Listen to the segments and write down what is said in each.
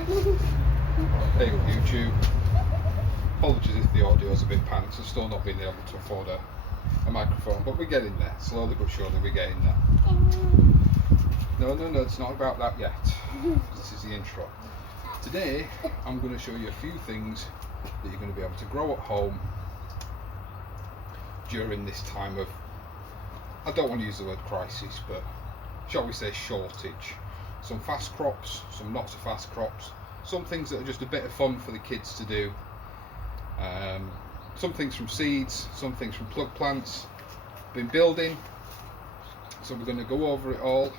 Hey up YouTube. Apologies if the audio is a bit pants. I've still not been able to afford a microphone, but we're getting there. Slowly but surely we're getting there. No, it's not about that yet. This is the intro. Today I'm going to show you a few things that you're going to be able to grow at home during this time of, I don't want to use the word crisis, but shall we say shortage. Some fast crops, some not so fast crops, some things that are just a bit of fun for the kids to do. Some things from seeds, some things from plug plants. Been building, so we're going to go over it all.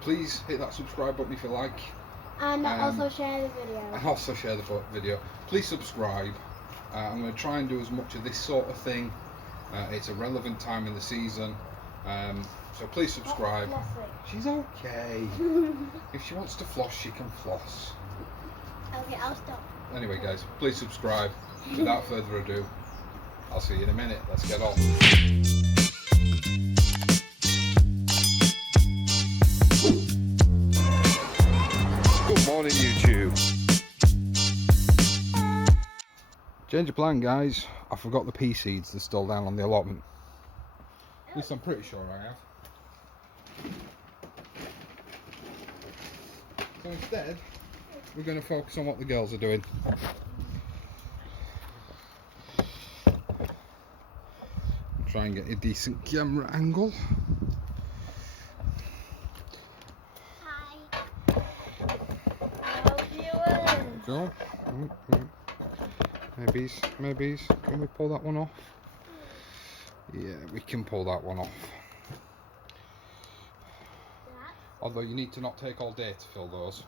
Please hit that subscribe button if you like. And also share the video. Please subscribe. I'm going to try and do as much of this sort of thing. It's a relevant time in the season. So please subscribe. She's okay. If she wants to floss, she can floss. Okay, I'll stop. Anyway guys, please subscribe. Without further ado, I'll see you in a minute. Let's get on. Good morning YouTube. Change of plan guys. I forgot the pea seeds. They're still down on the allotment. At least I'm pretty sure I have. So instead, we're going to focus on what the girls are doing. Try and get a decent camera angle. Hi. Hello viewers. Go. Maybe. Can we pull that one off? Yeah, we can pull that one off. Although you need to not take all day to fill those.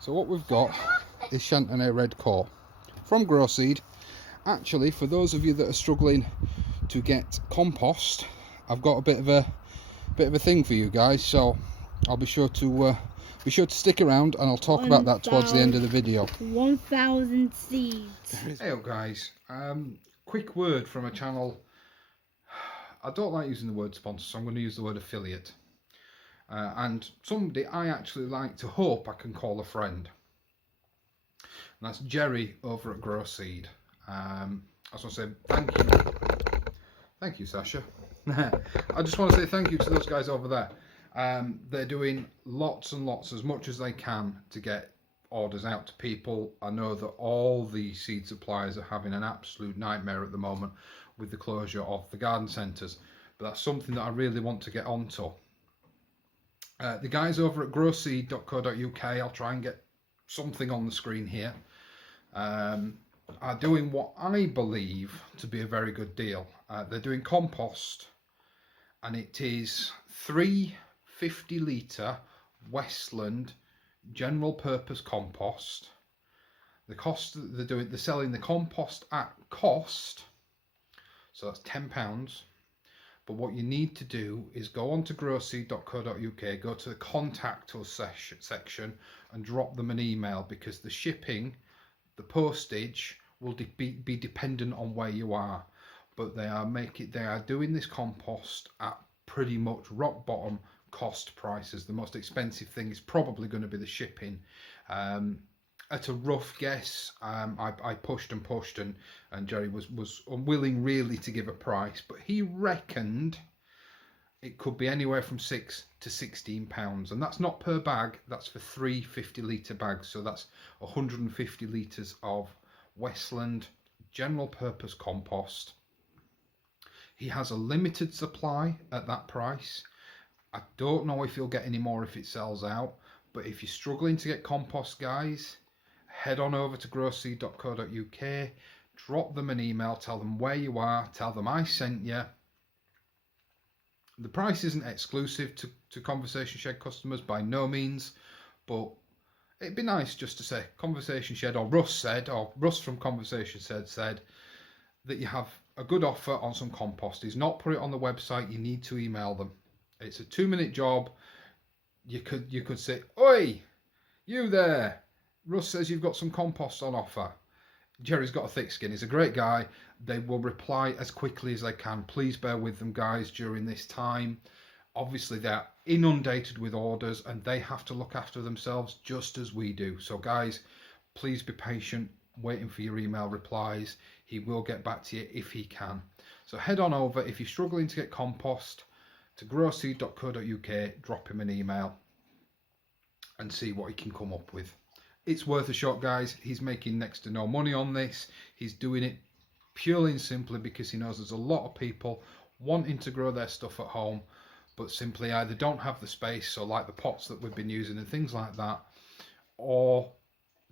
So what we've got is Chantenay Red Core from Grow Seed. Actually, for those of you that are struggling to get compost, I've got a bit of a thing for you guys. So I'll be sure to stick around, and I'll talk about that towards the end of the video. 1,000 seeds. Hey guys, quick word from a channel. I don't like using the word sponsor, so I'm going to use the word affiliate. And somebody I actually like to hope I can call a friend. And that's Jerry over at Grow Seed. I just want to say thank you. Thank you, Sasha. I just want to say thank you to those guys over there. They're doing lots and lots, as much as they can, to get orders out to people. I know that all the seed suppliers are having an absolute nightmare at the moment with the closure of the garden centres. But that's something that I really want to get onto. The guys over at growseed.co.uk, I'll try and get something on the screen here, are doing what I believe to be a very good deal. They're doing compost, and it is 3 50-litre Westland general purpose compost. The cost that they're selling the compost at cost, so that's £10. But what you need to do is go on to growseed.co.uk, go to the contact us section and drop them an email, because the shipping, the postage will be dependent on where you are. But they are doing this compost at pretty much rock bottom cost prices. The most expensive thing is probably going to be the shipping. At a rough guess, I pushed and Jerry was unwilling really to give a price, but he reckoned it could be anywhere from £6 to £16, and that's not per bag, that's for 3 50-litre bags, so that's 150 litres of Westland general purpose compost. He has a limited supply at that price. I don't know if he'll get any more if it sells out, but if you're struggling to get compost, guys, head on over to growseed.co.uk, drop them an email, tell them where you are, tell them I sent you, The price isn't exclusive to Conversation Shed customers by no means, but it'd be nice just to say Conversation Shed, or Russ from Conversation Shed said that you have a good offer on some compost. He's not put it on the website. You need to email them. It's a 2-minute job. You could say, "Oi, you there? Russ says you've got some compost on offer." Jerry's got a thick skin. He's a great guy. They will reply as quickly as they can. Please bear with them, guys, during this time. Obviously, they're inundated with orders and they have to look after themselves just as we do. So, guys, please be patient, waiting for your email replies. He will get back to you if he can. So head on over. If you're struggling to get compost, to growseed.co.uk, drop him an email and see what he can come up with. It's worth a shot, guys. He's making next to no money on this. He's doing it purely and simply because he knows there's a lot of people wanting to grow their stuff at home, but simply either don't have the space, so like the pots that we've been using and things like that, or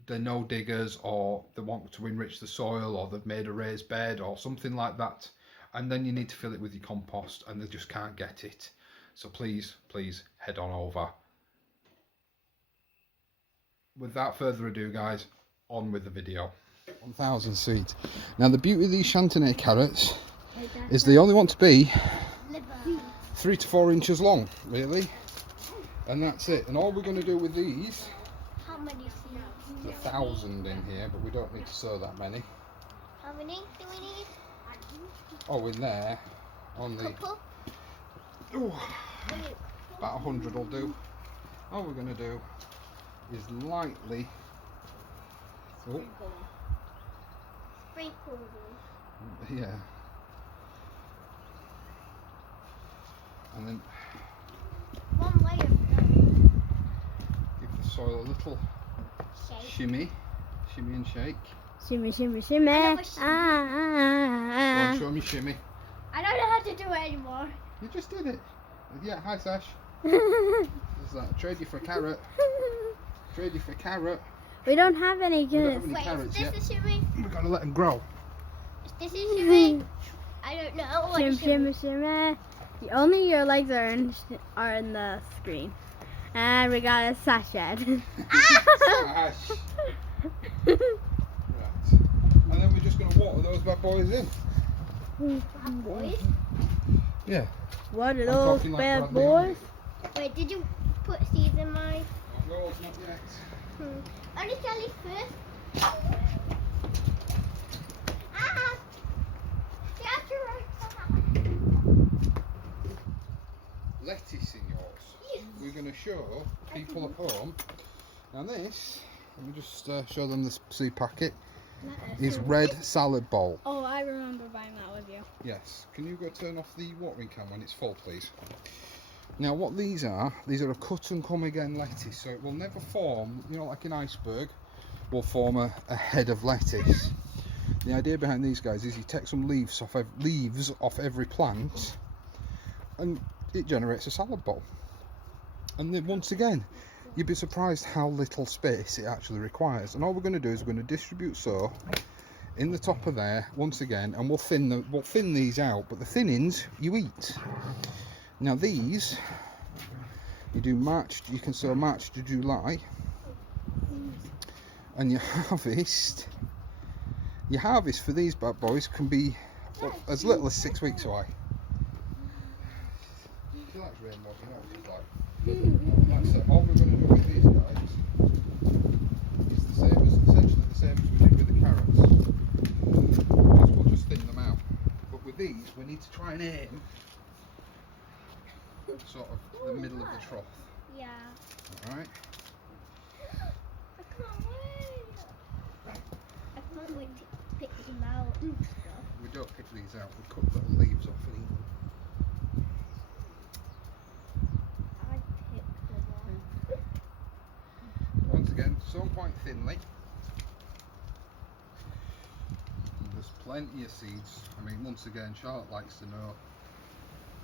they're no diggers, or they want to enrich the soil, or they've made a raised bed or something like that, and then you need to fill it with your compost and they just can't get it. So please head on over. Without further ado, guys, on with the video. 1,000 seeds. Now the beauty of these Chantenay carrots is they only want to be 3 to 4 inches long, really, and that's it. And all we're going to do with these, How many seeds? 1,000 in here, but we don't need to sow that many. How many do we need? Oh, in there, on the, Couple? about 100 will do. All we're going to do is lightly, Sprinkle them. yeah, and then One layer of give the soil a little shake. shimmy and shake. Shimmy, shimmy, shimmy. I know a Go on, show me shimmy. I don't know how to do it anymore. You just did it. Yeah, hi Sash. Is that trade you for a carrot? Trade you for a carrot. We don't have any We don't have good. any Wait, carrots is yet. this a shimmy? We've got to let them grow. Is this a shimmy? I don't know what a Shimmy, shimmy. shimmy, shimmy. Only your legs are in the screen. And we got a sachet. Sash. Right. And then we're just going to water those bad boys in. Boys? Yeah. What are I'm those talking like bad Bradley, aren't boys? Wait, did you put seeds in mine? Not yours, not yet. Only Sally first. Ah! You have to run. Lettuce in yours. Yes. We're going to show people at home. Now this, let me just show them this seed packet, is red salad bowl. Oh, I remember buying that with you. Yes. Can you go turn off the watering can when it's full, please? Now what these are a cut and come again lettuce, so it will never form, you know, like an iceberg will form a head of lettuce. The idea behind these guys is you take some leaves off every plant and it generates a salad bowl. And then once again, you'd be surprised how little space it actually requires. And all we're going to do is we're going to distribute sow in the top of there once again, and we'll thin these out, but the thinnings you eat. Now these, you can sow March to July, and your harvest for these bad boys can be as little as 6 weeks away. She likes rainwater, you know what she's like. That's it. All we're going to do with these guys is essentially the same as we did with the carrots. Because we'll just thin them out. But with these, we need to try and aim sort of the middle of the trough. Yeah. Alright? I can't wait. I can't wait to pick them out. We don't pick these out, we cut little leaves off and eat them. I picked the one. Once again, sown quite thinly. And there's plenty of seeds. I mean, once again, Charlotte likes to know.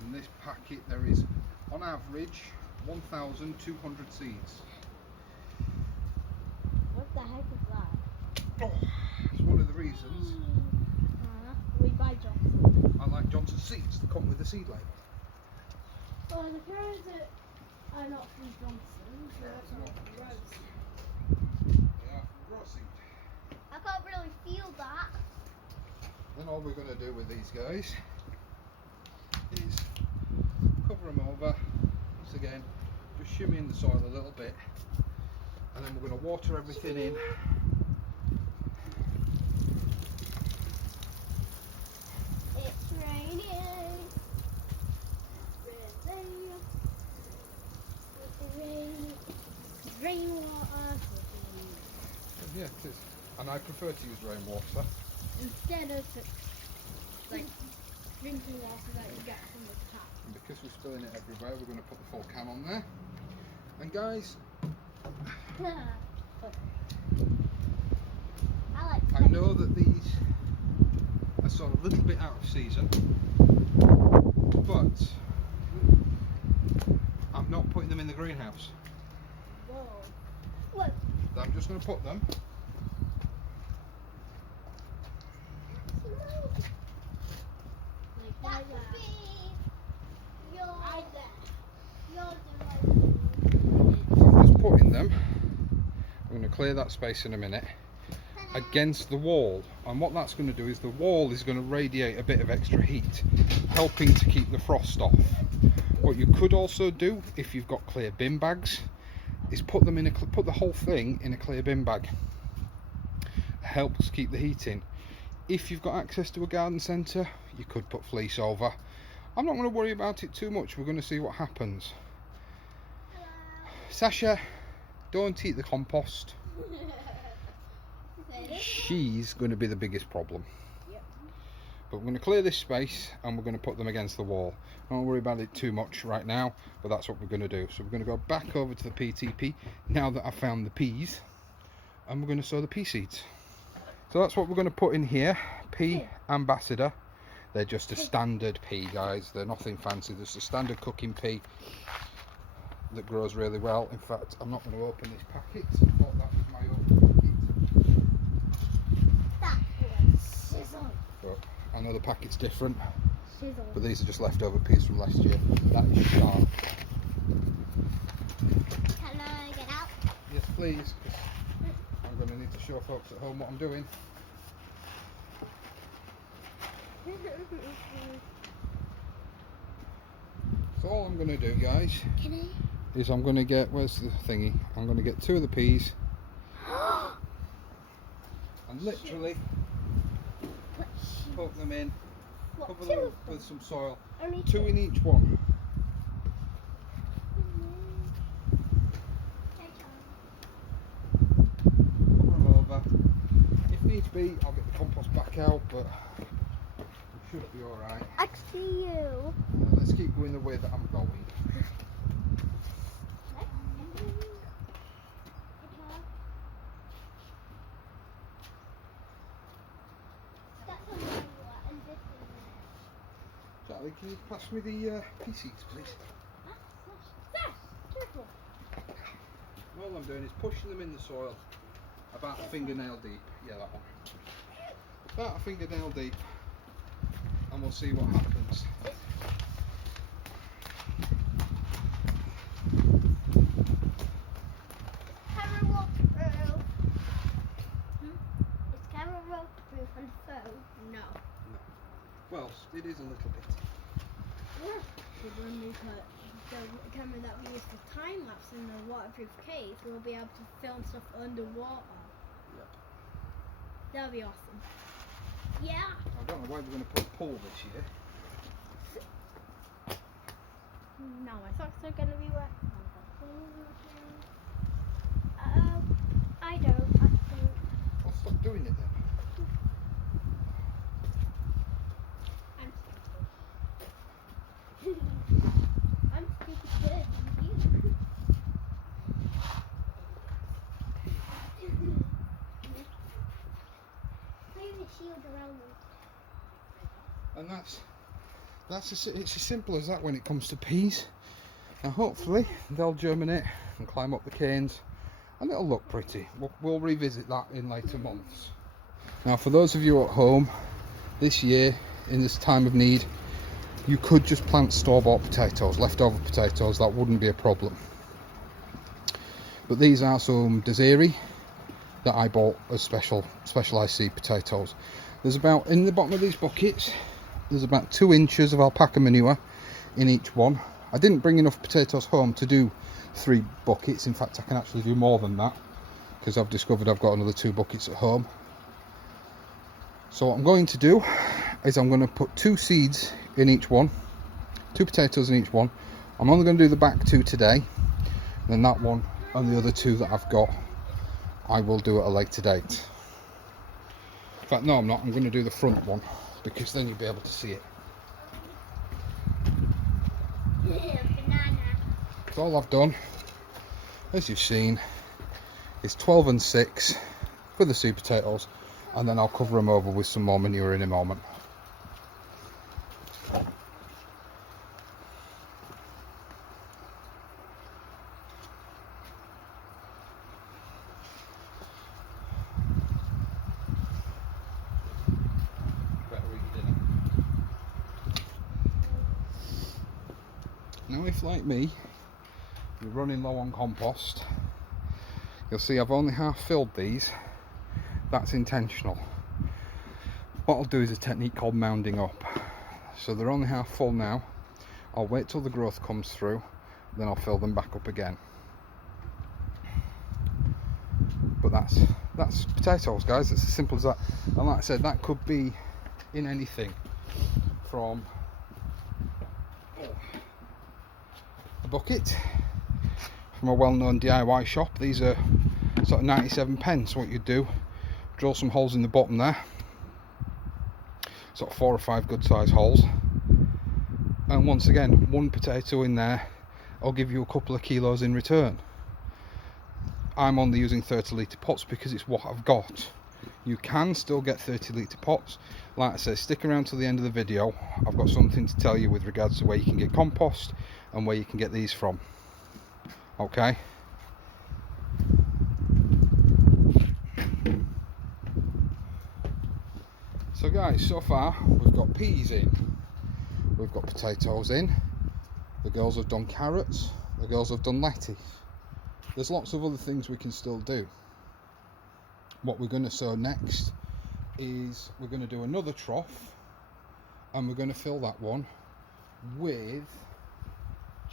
In this packet there is, on average, 1,200 seeds. What the heck is that? It's one of the reasons We buy Johnson. I like Johnson seeds. They come with a seed label. Oh, the carrots are not from Johnson's, they're not gross. They are from Grossing. I can't really feel that. Then all we're going to do with these guys is cover them over, once again, just shimmy in the soil a little bit, and then we're going to water everything in. It's raining. Rainwater. Yeah, it is. And I prefer to use rainwater. Instead of like drinking water that you get from the tap. And because we're spilling it everywhere, we're going to put the full can on there. And guys, I know that these are sort of a little bit out of season, but I'm not putting them in the greenhouse. Whoa. What? I'm just going to put them Like That like could that. be your. Your I'm just putting them, I'm going to clear that space in a minute, against the wall, and what that's going to do is the wall is going to radiate a bit of extra heat, helping to keep the frost off. What you could also do, if you've got clear bin bags, is put the whole thing in a clear bin bag. Helps keep the heat in. If you've got access to a garden centre, you could put fleece over. I'm not going to worry about it too much, we're going to see what happens. Sasha, don't eat the compost. She's going to be the biggest problem. Yep. But we're going to clear this space and we're going to put them against the wall. Don't worry about it too much right now, but that's what we're going to do. So we're going to go back over to the PTP now that I've found the peas, and we're going to sow the pea seeds. So that's what we're going to put in here. Pea Ambassador. They're just a standard pea, guys. They're nothing fancy. They're just a standard cooking pea that grows really well. In fact, I'm not going to open this packet. I thought that was my own packet. That was sizzle. But I know the packet's different, Sizzle. but these are just leftover peas from last year. That is sharp. Can I get out? Yes, please. 'Cause I'm going to need to show folks at home what I'm doing. So all I'm going to do, guys, Can I? is I'm going to get, where's the thingy? I'm going to get 2 of the peas and literally poke them in, What, cover two them of them? with some soil, Only 2 in each one. Cover them over. If needs be, I'll get the compost back out, but we should be alright. I see you. Let's keep going the way that I'm going. Charlie, can you pass me the pea seeds, please? Careful. All I'm doing is pushing them in the soil about a fingernail deep. Yeah, that one. About a fingernail deep, and we'll see what happens. Camera waterproof. Is camera waterproof on the phone? No. Well, it is a little bit. But when we put the camera that we use for time lapse in the waterproof case, we'll be able to film stuff underwater. Yep. That'll be awesome. Yeah. I don't know why we're going to put pool this year. No, my socks are gonna be wet. I don't. I'll stop doing it then. I'm stupid. I'm stupid good. You. Leave the shield around me. And it's as simple as that when it comes to peas. Now hopefully they'll germinate and climb up the canes and it'll look pretty. We'll revisit that in later months. Now for those of you at home, this year in this time of need, You could just plant store-bought potatoes, leftover potatoes, that wouldn't be a problem. But these are some Desiree that I bought as specialised seed potatoes. There's about, in the bottom of these buckets, there's about 2 inches of alpaca manure in each one. I didn't bring enough potatoes home to do 3 buckets. In fact, I can actually do more than that because I've discovered I've got another 2 buckets at home. So what I'm going to do is I'm going to put 2 seeds in each one, 2 potatoes in each one. I'm only going to do the back 2 today, then that one and the other 2 that I've got I will do at a later date. In fact, no, I'm not. I'm going to do the front one because then you'll be able to see it. Banana. So all I've done, as you've seen, is 12 and 6 for the seed potatoes, and then I'll cover them over with some more manure in a moment. Now if, like me, you're running low on compost, you'll see I've only half filled these. That's intentional. What I'll do is a technique called mounding up. So they're only half full now. I'll wait till the growth comes through, then I'll fill them back up again. But that's potatoes, guys. It's as simple as that. And like I said, that could be in anything from a bucket from a well-known DIY shop. These are sort of 97 pence. What you do, drill some holes in the bottom there, sort of 4 or 5 good sized holes, and once again 1 potato in there, I'll give you a couple of kilos in return. I'm only using 30 litre pots because it's what I've got. You can still get 30 litre pots. Like I said, stick around till the end of the video. I've got something to tell you with regards to where you can get compost and where you can get these from. Okay. So guys, so far we've got peas in, we've got potatoes in, the girls have done carrots, the girls have done lettuce. There's lots of other things we can still do. What we're going to sow next is we're going to do another trough, and we're going to fill that one with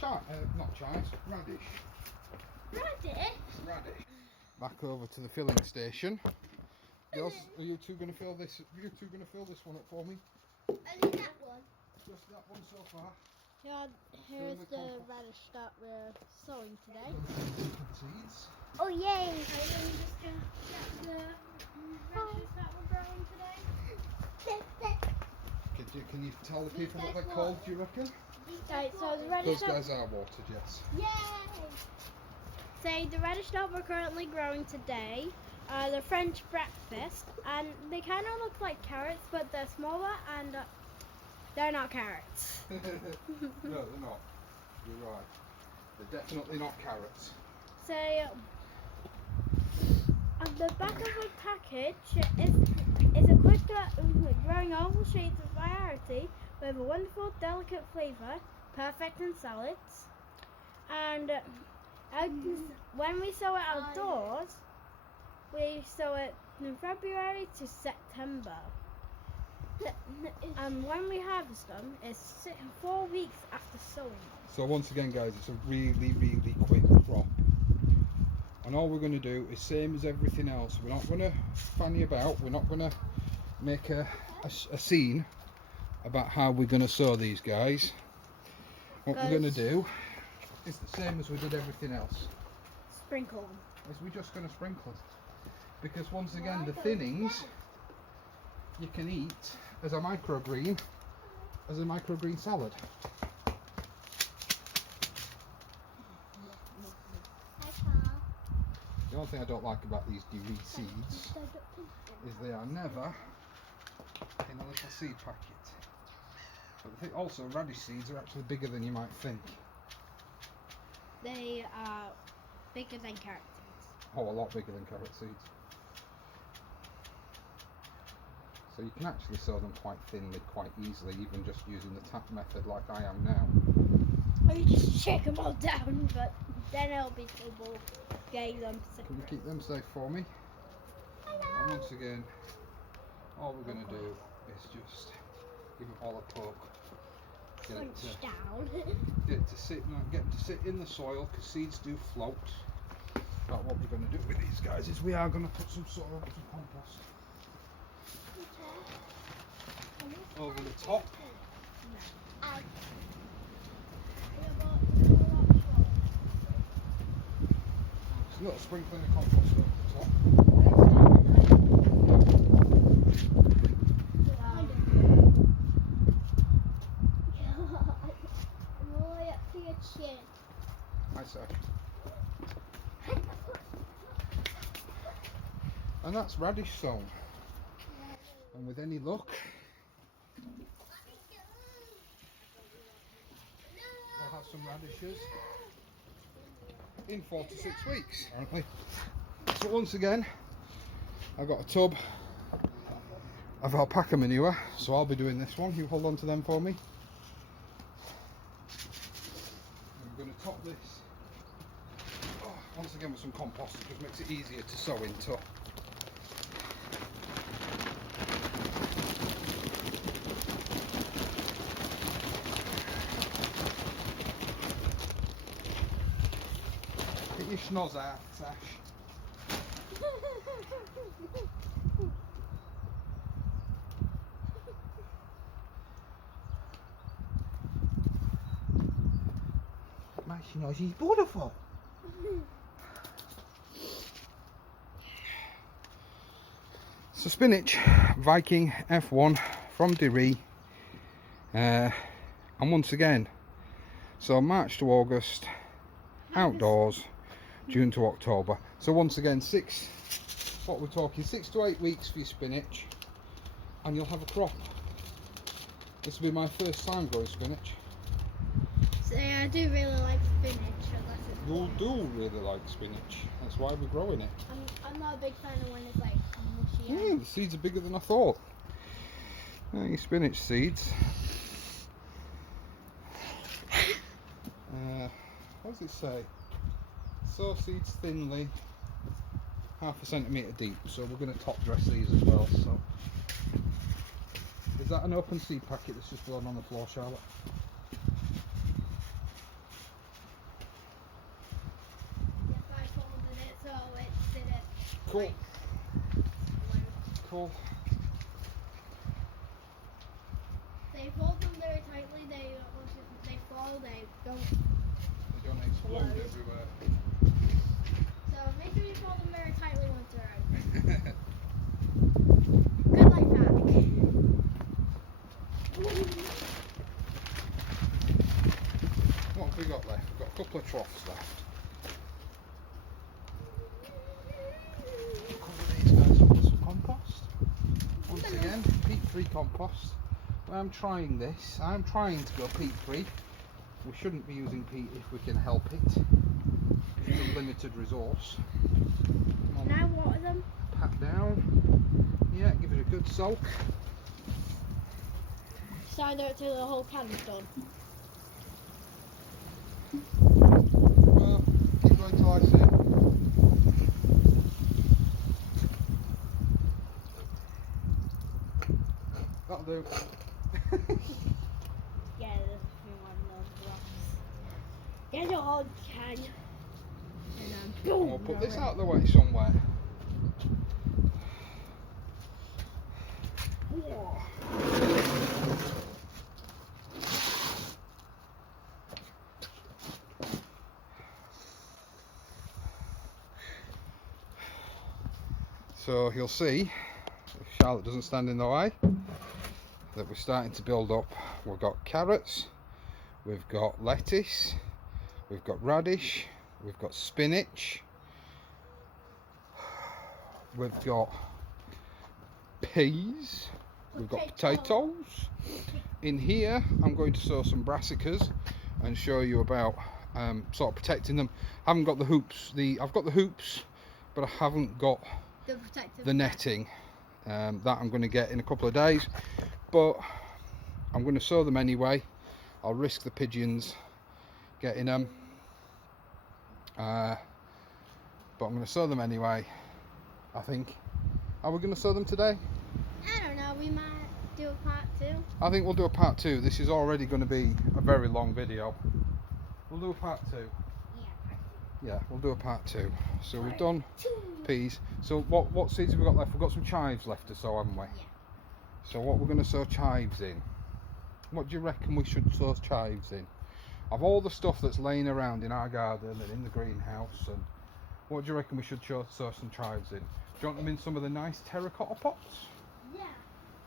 not chives, radish. Radish. Back over to the filling station. Girls, are you two going to fill this? You two going to fill this one up for me? Only that one. Just that one so far. Yeah, here's the radish that we're sowing today. Seeds. Oh yay! Are you just gonna get the radishes that we're growing today? Can you tell the people what they're called? Do you reckon? Right, so the radish Those guys are watered, yes. Yay! Say the radish that we're currently growing today are the French breakfast, and they kind of look like carrots, but they're smaller and they're not carrots. No, they're not. You're right. They're definitely not carrots. Say on the back of the package is a quick growing oval shaped variety with a wonderful delicate flavour, perfect in salads. And when we sow it outdoors, we sow it in February to September. And when we harvest them, it's 4 weeks after sowing them. So once again, guys, it's a really, really quick crop. And all we're going to do is same as everything else. We're not going to fanny about. We're not going to make a scene about how we're going to sow these guys. What we're going to do is the same as we did everything else. Sprinkle them. Is we're just going to sprinkle. Because once again, the thinnings you can eat as a microgreen salad. The only thing I don't like about these Dewey seeds is they are never in a little seed packet. But I think also radish seeds are actually bigger than you might think. They are bigger than carrot seeds. Oh, a lot bigger than carrot seeds. So you can actually sow them quite thinly, quite easily, even just using the tap method like I am now. Or you just shake them all down, but then it'll be trouble getting them Can you separate. keep them safe for me? And once again, all we're going to do is just give it all a poke. Get it Punch to, down. get it to sit, get them to sit in the soil, because seeds do float. But what we're going to do with these guys is we are going to put some soil, some compost over the top. Just a little sprinkling of compost over the top. All the way up to your chin. Nice Ash. And that's radish sown. And with any luck, we'll have some radishes in 4 to 6 weeks, apparently. So once again, I've got a tub of alpaca manure, so I'll be doing this one. You hold on to them for me. I'm going to top this once again with some compost. It just makes it easier to sow into. Get your schnoz out, Sash. My schnoz is beautiful. So spinach, Viking F1 from Derry, and once again, so March to August, outdoors, June to October. So once again, what we're talking, 6 to 8 weeks for your spinach, and you'll have a crop. This will be my first time growing spinach. So yeah, I do really like spinach. You do really like spinach, that's why we're growing it. I'm not a big fan of when it's like mushy. The seeds are bigger than I thought. Your spinach seeds. What does it say? Sow seeds thinly, 1/2 centimetre deep. So we're going to top dress these as well. So is that an open seed packet that's just blown on the floor, Charlotte? Yes, I folded it so it didn't. Cool. Cool. They fold them very tightly. They fall. They don't. They don't explode Explode. everywhere. So make sure you fold them very tightly once they're out. Good life hack. What have we got left? We've got a couple of troughs left. Cover these guys up with some compost. Once again, peat-free compost. When I'm trying this, I'm trying to go peat-free. We shouldn't be using peat if we can help it. It's a limited resource. Come on, Now water them. pat down. Yeah, give it a good soak. So I don't till the whole can's done. Well, keep going till I say it. That'll do. Yeah, there's a few more of those blocks. Get the whole can. And then boom. And we'll put this out of the way somewhere. So you'll see, if Charlotte doesn't stand in the way, that we're starting to build up. We've got carrots, we've got lettuce, we've got radish, we've got spinach, we've got peas, we've got potatoes. In here I'm going to sow some brassicas and show you about sort of protecting them. I haven't got the hoops, I've got the hoops, but I haven't got the netting. That I'm going to get in a couple of days, but I'm going to sow them anyway. I'll risk the pigeons getting them, but I'm going to sow them anyway, I think. Are we going to sow them today? I don't know, we might do a part 2. I think we'll do a part 2. This is already going to be a very long video. We'll do a part 2. Yeah, we'll do a part 2. So we've done peas. So what seeds have we got left? We've got some chives left to sow, haven't we? Yeah. So what we're going to sow chives in. What do you reckon we should sow chives in? Of all the stuff that's laying around in our garden and in the greenhouse, and what do you reckon we should sow some chives in? Do you want them in some of the nice terracotta pots? Yeah.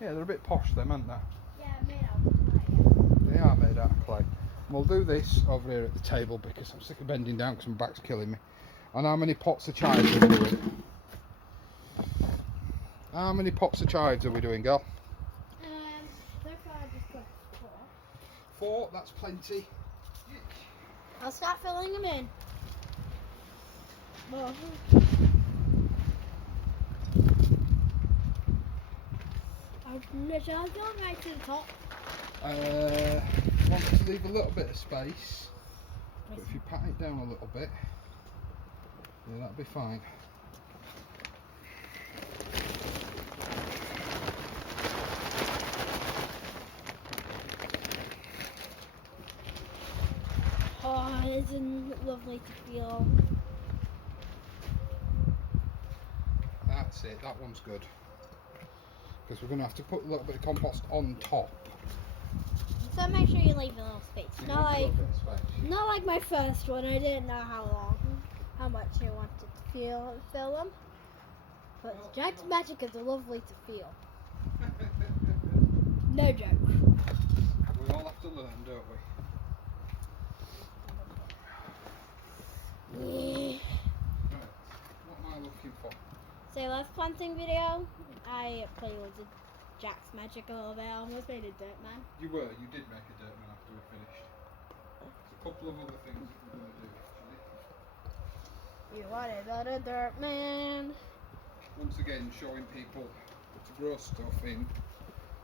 Yeah, they're a bit posh them, aren't they? Yeah, made out of clay. They are made out of clay. We'll do this over here at the table because I'm sick of bending down because my back's killing me. And how many pots of chives are we doing? How many pots of chives are we doing, girl? So far I just got 4. 4, that's plenty. I'll start filling them in. Well, I'll go right to the top. Want to leave a little bit of space, but if you pat it down a little bit, yeah, that'll be fine. Oh, it's lovely to feel. That's it, that one's good. Because we're going to have to put a little bit of compost on top. So make sure you leave a little space. You Not want a like, little bit of space. not like my first one. I didn't know how much I wanted to fill them. But Jack's Magic is lovely to feel. No joke. We all have to learn, don't we? Yeah. Right. What am I looking for? So last planting video, I played with the Jack's Magic a little bit. I almost made a dirt man. You did make a dirt man after we finished. There's a couple of other things that we're going to do actually. We want to build a dirt man. Once again, showing people to grow stuff in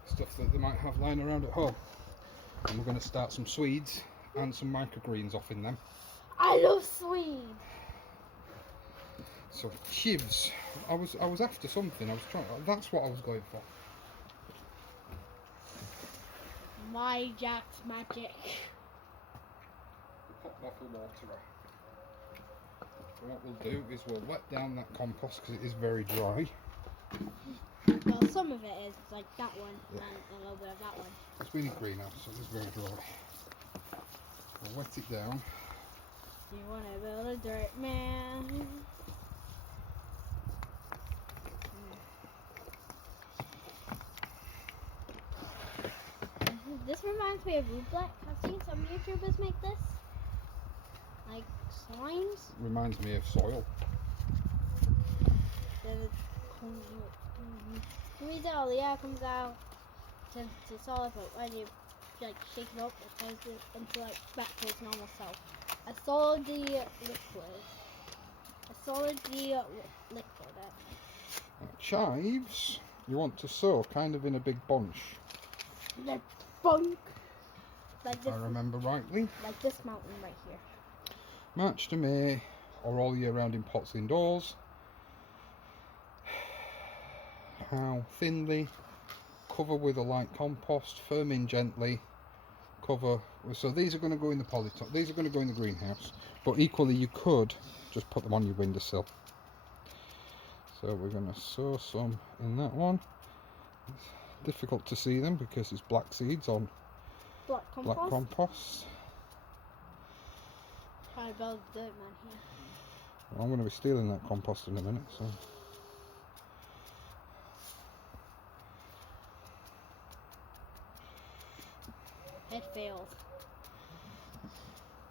stuff that they might have lying around at home. And we're going to start some Swedes and some microgreens off in them. I love Swede. So chives. I was after something. That's what I was going for. My Jack's Magic. The pop bottle waterer. So what we'll do is we'll wet down that compost because it is very dry. Well, some of it is like that one and a little bit of that one. It's been in greenhouse, so it's very dry. We'll wet it down. You want to build a dirt man? This reminds me of Rubleck. I've seen some YouTubers make this. Like slimes. Reminds me of soil. All the air comes out to solid, but when you like shake it up, it turns it into like back to its normal self. A solidly liquid. Chives, you want to sow kind of in a big bunch. The bunk. Like If this, I remember rightly. like this mountain right here. March to May, or all year round in pots indoors. How thinly, cover with a light compost, firm in gently, cover. So these are going to go in the polytop, these are going to go in the greenhouse, but equally you could just put them on your windowsill. So we're going to sow some in that one. It's difficult to see them because it's black seeds on Black compost. black compost. Try to build a dirt man here. Well, I'm going to be stealing that compost in a minute, so. It failed.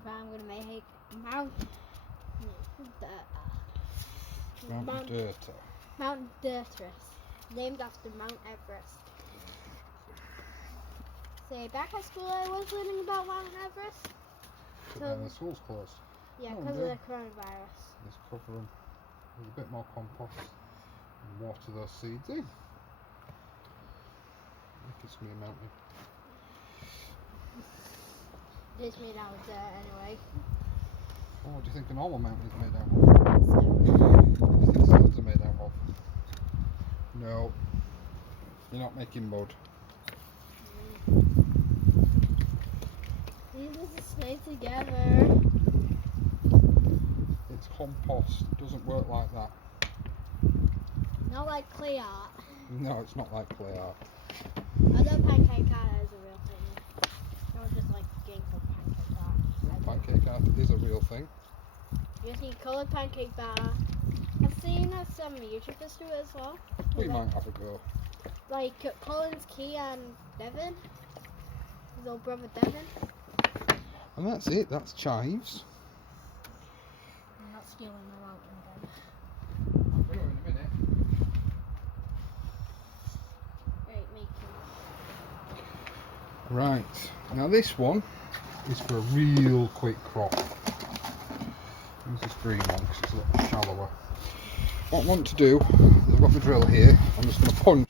But I'm gonna make Mount Dirtress, named after Mount Everest. Say, back at school I was learning about Mount Everest. But then the school's closed. Yeah, Oh, because dear. of the coronavirus. Let's cover them with a bit more compost and water those seeds in. It's me a mountain. It's made out of dirt anyway. Oh, what do you think a normal mountain is made out of? What do you think stones are made out of? No. You're not making mud. These just stay together. It's compost. It doesn't work like that. Not like clay art. No, it's not like clay art. Although pancake art is a real thing. Not just like game for pancake art. Pancake art is a real thing. You see coloured pancake batter. I've seen some YouTubers do it as well. We might have a go. Like Colin's Key and Devon. His old brother Devon. And that's it. That's chives. I'm not stealing the mountain then. I'm going to in a minute. Right, make them. Right. Now this one is for a real quick crop. Use this green one because it's a little shallower. What I want to do is I've got the drill here. I'm just going to punch.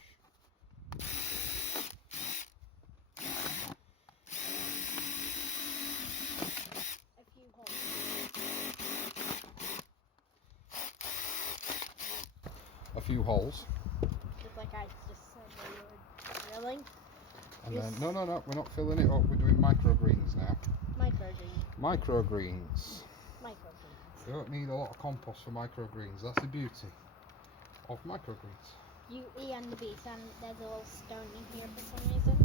A few holes. Just like I just said when you were drilling. And then, no, we're not filling it up. We're doing microgreens now. Microgreens. Microgreens. Microgreens. You don't need a lot of compost for microgreens. That's the beauty of microgreens. You E and the beast, and there's a little stone in here for some reason.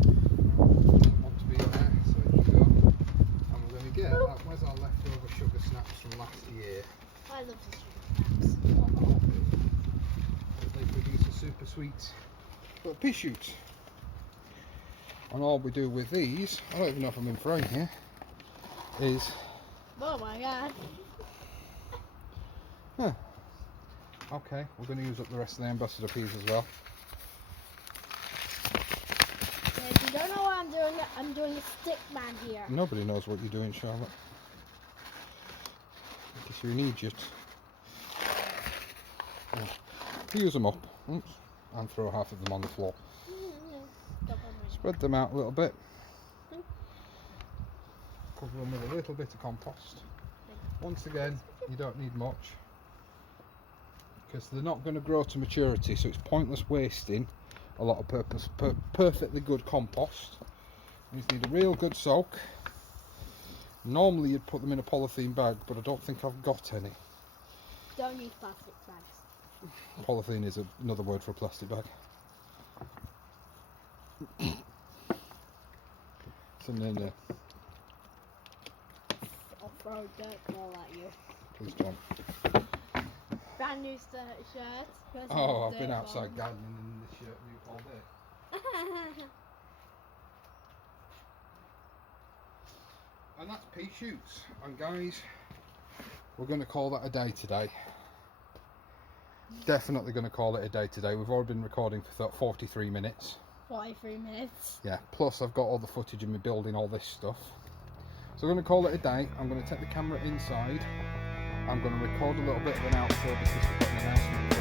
Doesn't want to be in there, so it can go. And we're going to get where's our leftover sugar snaps from last year? I love the sugar snaps. They produce a super sweet little pea shoot. And all we do with these, I don't even know if I'm in frame here, is Oh my god. okay, we're going to use up the rest of the ambassador peas as well. If you don't know what I'm doing a stick man here. Nobody knows what you're doing, Charlotte. Because you're an idiot. Yeah. Use them up. Oops. And throw half of them on the floor. Spread them out a little bit. Cover them with a little bit of compost. Once again, you don't need much. Because they're not going to grow to maturity, so it's pointless wasting a lot of perfectly good compost. You just need a real good soak. Normally you'd put them in a polythene bag, but I don't think I've got any. Don't use plastic bags. Polythene is another word for a plastic bag. So no. I'll throw dirt ball at you. Please don't. Brand new shirt. Oh, I've been outside gardening in this shirt all day. And that's pea shoots. And guys, we're going to call that a day today. Definitely going to call it a day today. We've already been recording for 43 minutes. 43 minutes. Yeah, plus I've got all the footage of me building all this stuff. So we're going to call it a day. I'm going to take the camera inside. I'm going to record a little bit of an outro because we've got an announcement for